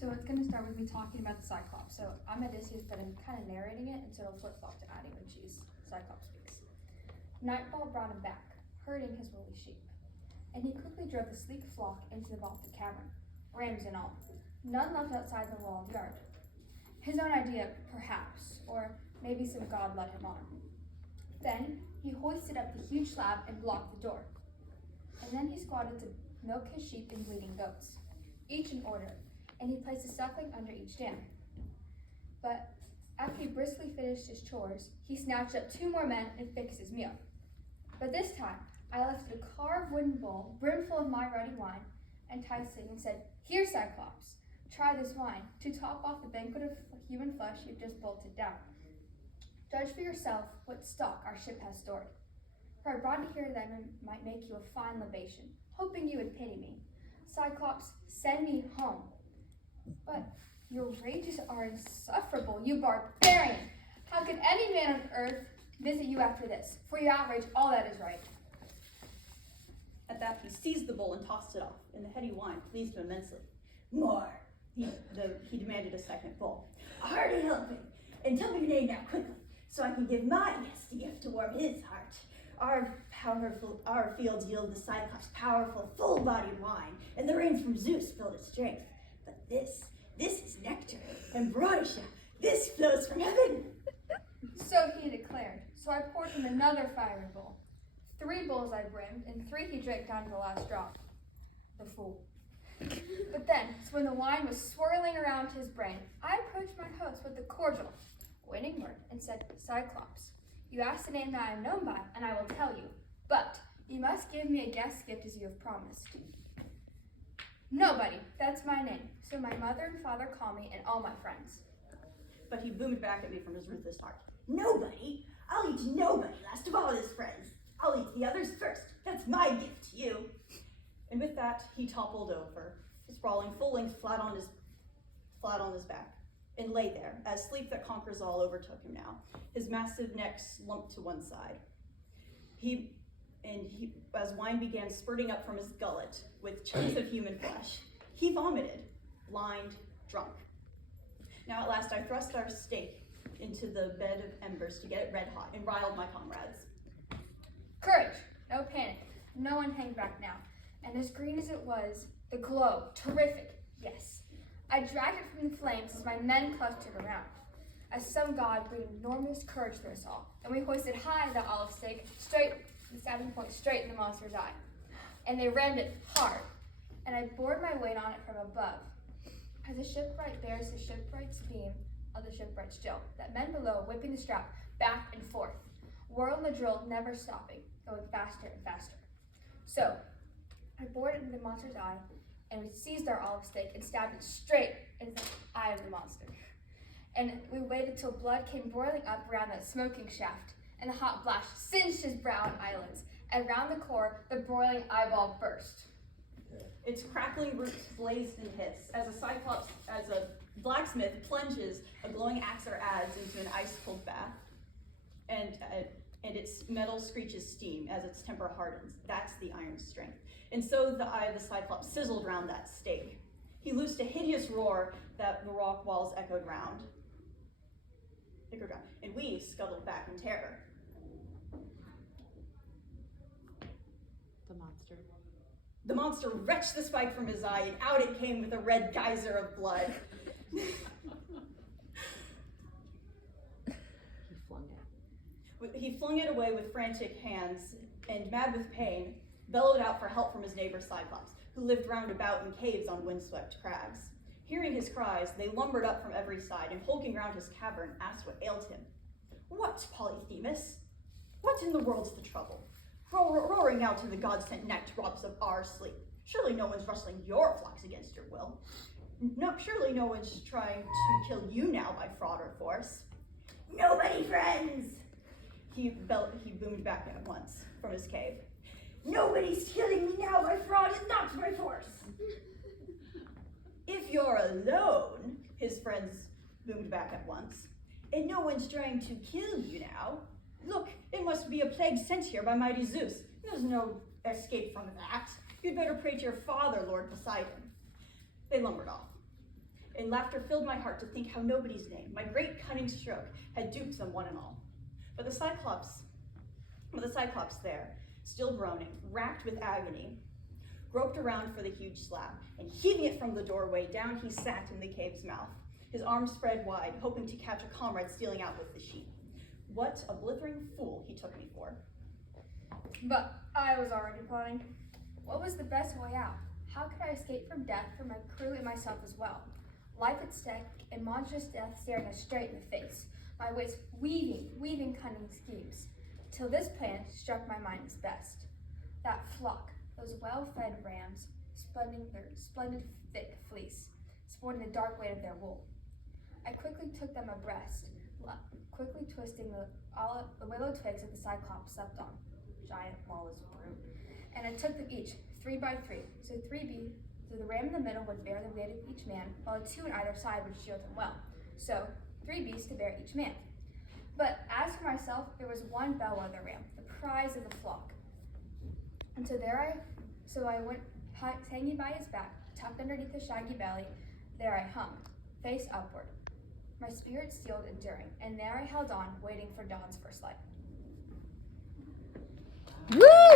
So it's going to start with me talking about the Cyclops. So I'm Odysseus, but I'm kind of narrating it, and so it'll flip-flop to Addie when Cyclops speaks. Nightfall brought him back, herding his woolly sheep. And he quickly drove the sleek flock into the vaulted cavern, rams and all, none left outside the walled yard. His own idea, perhaps, or maybe some god led him on. Then he hoisted up the huge slab and blocked the door. And then he squatted to milk his sheep and bleating goats, each in order, and he placed a suckling under each dam. But after he briskly finished his chores, he snatched up 2 more men and fixed his meal. But this time, I lifted a carved wooden bowl brimful of my ruddy wine, enticing, and said, "Here, Cyclops, try this wine, to top off the banquet of human flesh you've just bolted down. Judge for yourself what stock our ship has stored. For I brought it here that I might make you a fine libation, hoping you would pity me. Cyclops, send me home." "But your rages are insufferable, you barbarian! How could any man on earth visit you after this? For you outrage all that is right." At that, he seized the bowl and tossed it off, and the heady wine pleased him immensely. "More," he demanded a second bowl. "Hearty helping, and tell me your name now quickly, so I can give my guest a gift to warm his heart. Our fields yield the Cyclops powerful, full-bodied wine, and the rain from Zeus filled its strength. But this is nectar, and Broisha, this flows from heaven." So he declared. So I poured him another fiery bowl. 3 bowls I brimmed, and 3 he drank down to the last drop. The fool. But then, so when the wine was swirling around his brain, I approached my host with a cordial, winning word, and said, "Cyclops, you asked the name that I am known by, and I will tell you. But you must give me a guest gift as you have promised." "Nobody, that's my name. So my mother and father call me, and all my friends." But he boomed back at me from his ruthless heart. "Nobody? I'll eat nobody, last of all his friends. I'll eat the others first. That's my gift to you." And with that, he toppled over, sprawling full length flat on his back, and lay there, as sleep that conquers all overtook him now, his massive neck slumped to one side. As wine began spurting up from his gullet with chunks of human flesh, he vomited, blind, drunk. Now at last I thrust our stake into the bed of embers to get it red hot, and riled my comrades. Courage, no panic, no one hang back now. And as green as it was, the glow, terrific, yes. I dragged it from the flames as my men clustered around, as some god breathed enormous courage through us all, and we hoisted high the olive stake, the stabbing point straight in the monster's eye. And they rammed it hard, and I bored my weight on it from above. As a shipwright bears the shipwright's beam of the shipwright's jill, that men below, whipping the strap back and forth, whirled the drill, never stopping, going faster and faster. So I bored it into the monster's eye, and we seized our olive stake and stabbed it straight into the eye of the monster. And we waited till blood came boiling up around that smoking shaft, and the hot blast singed his brow and eyelids, and round the core the broiling eyeball burst. Its crackling roots blazed and hissed as a blacksmith plunges a glowing axe or adze into an ice-cold bath, and its metal screeches steam as its temper hardens. That's the iron's strength. And so the eye of the Cyclops sizzled round that stake. He loosed a hideous roar that the rock walls echoed round, and we scuttled back in terror. The monster wrenched the spike from his eye, and out it came with a red geyser of blood. He flung it away with frantic hands, and mad with pain, bellowed out for help from his neighbor Cyclops, who lived round about in caves on windswept crags. Hearing his cries, they lumbered up from every side, and hulking round his cavern, asked what ailed him. "What, Polyphemus? What in the world's the trouble? Roaring now to the god-sent night robs of our sleep. Surely no one's rustling your flocks against your will. No, surely no one's trying to kill you now by fraud or force." "Nobody, friends!" He boomed back at once from his cave. "Nobody's killing me now by fraud and not by force." "If you're alone," his friends boomed back at once, "and no one's trying to kill you now, look, it must be a plague sent here by mighty Zeus. There's no escape from that. You'd better pray to your father, Lord Poseidon." They lumbered off. and laughter filled my heart to think how nobody's name, my great cunning stroke, had duped them one and all. But the Cyclops there, still groaning, racked with agony, groped around for the huge slab, and heaving it from the doorway, down he sat in the cave's mouth, his arms spread wide, hoping to catch a comrade stealing out with the sheep. What a blithering fool he took me for. But I was already plotting. What was the best way out? How could I escape from death for my crew and myself as well? Life at stake and monstrous death staring us straight in the face. My wits weaving cunning schemes, till this plan struck my mind as best. That flock, those well-fed rams, spending their splendid thick fleece, sporting the dark weight of their wool. I quickly took them abreast, quickly twisting the willow twigs that the Cyclops slept on, giant lawless brute, and I took them each, 3 by 3, so the ram in the middle would bear the weight of each man, while the 2 on either side would shield him well. So 3 beasts to bear each man. But as for myself, there was one bellwether ram, the prize of the flock. And so I went hanging by his back, tucked underneath his shaggy belly. There I hung, face upward, my spirit steeled enduring, and there I held on, waiting for dawn's first light. Woo!